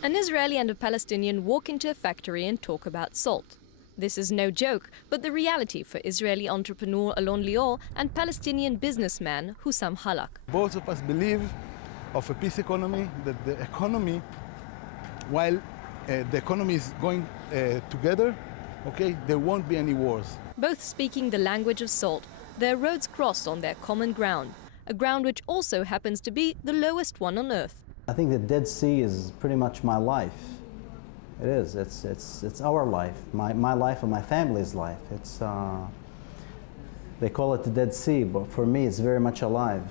An Israeli and a Palestinian walk into a factory and talk about salt. This is no joke, but the reality for Israeli entrepreneur Alon Lior and Palestinian businessman Hussam Halak. Both of us believe of a peace economy, that the economy, while the economy is going together, there won't be any wars. Both speaking the language of salt, their roads cross on their common ground, a ground which also happens to be the lowest one on earth. I think the Dead Sea is pretty much my life. It is. It's our life, my life and my family's life. They call it the Dead Sea, but for me it's very much alive.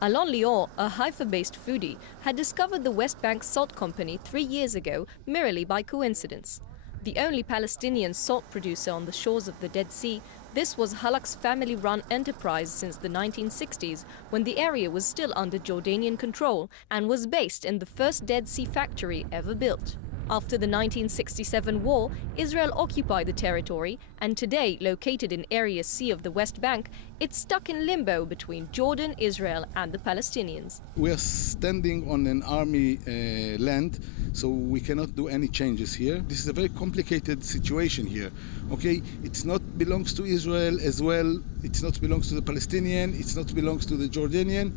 Alon Lior, a Haifa-based foodie, had discovered the West Bank Salt Company 3 years ago merely by coincidence. The only Palestinian salt producer on the shores of the Dead Sea, this was Halak's family-run enterprise since the 1960s, when the area was still under Jordanian control and was based in the first Dead Sea factory ever built. After the 1967 war, Israel occupied the territory, and today, located in Area C of the West Bank, it's stuck in limbo between Jordan, Israel and the Palestinians. We are standing on an army land, so we cannot do any changes here. This is a very complicated situation here. It's not belongs to Israel as well. It's not belongs to the Palestinian. It's not belongs to the Jordanian.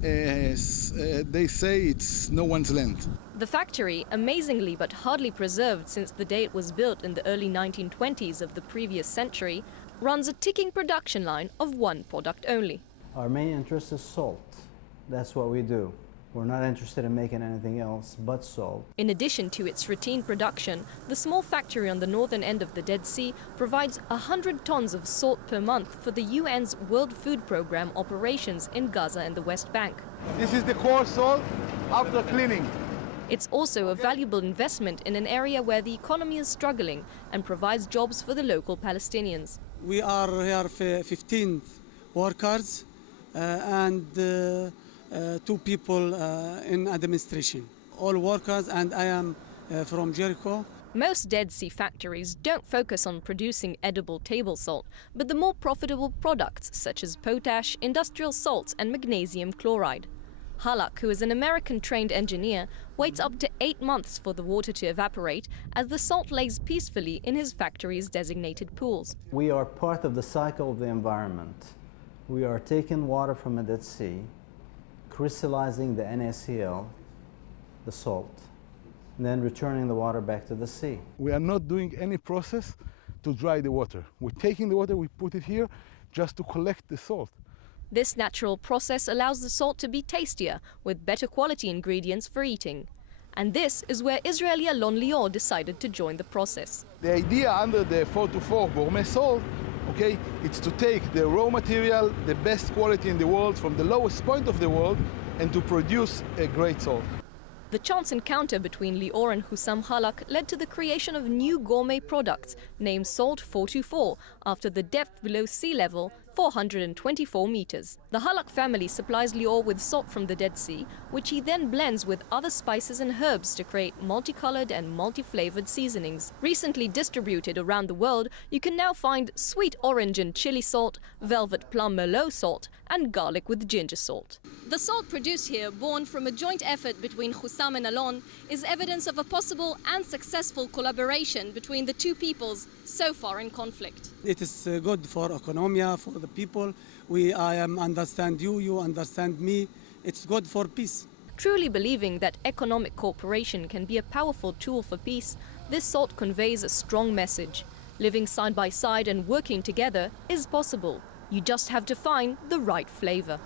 They say it's no one's land. The factory, amazingly but hardly preserved since the day it was built in the early 1920s of the previous century, runs a ticking production line of one product only. Our main interest is salt. That's what we do. We're not interested in making anything else but salt. In addition to its routine production, the small factory on the northern end of the Dead Sea provides 100 tons of salt per month for the UN's World Food Programme operations in Gaza and the West Bank. This is the coarse salt after cleaning. It's also a valuable investment in an area where the economy is struggling and provides jobs for the local Palestinians. We are here 15 workers and 2 people in administration. All workers, and I am from Jericho. Most Dead Sea factories don't focus on producing edible table salt, but the more profitable products such as potash, industrial salts and magnesium chloride. Halak, who is an American-trained engineer, waits up to 8 months for the water to evaporate as the salt lays peacefully in his factory's designated pools. We are part of the cycle of the environment. We are taking water from the Dead Sea, crystallizing the NaCl, the salt, and then returning the water back to the sea. We are not doing any process to dry the water. We're taking the water, we put it here just to collect the salt. This natural process allows the salt to be tastier, with better quality ingredients for eating. And this is where Israeli Alon Lior decided to join the process. The idea under the 424 gourmet salt, it's to take the raw material, the best quality in the world, from the lowest point of the world, and to produce a great salt. The chance encounter between Lior and Hussam Halak led to the creation of new gourmet products named Salt 424 after the depth below sea level, 424 meters. The Halak family supplies Lior with salt from the Dead Sea, which he then blends with other spices and herbs to create multicolored and multi-flavored seasonings. Recently distributed around the world, you can now find sweet orange and chili salt, velvet plum merlot salt, and garlic with ginger salt. The salt produced here, born from a joint effort between Hussam and Alon, is evidence of a possible and successful collaboration between the two peoples so far in conflict. It is good for economy, for the people. I understand you, you understand me. It's good for peace. Truly believing that economic cooperation can be a powerful tool for peace, this salt conveys a strong message. Living side by side and working together is possible. You just have to find the right flavor.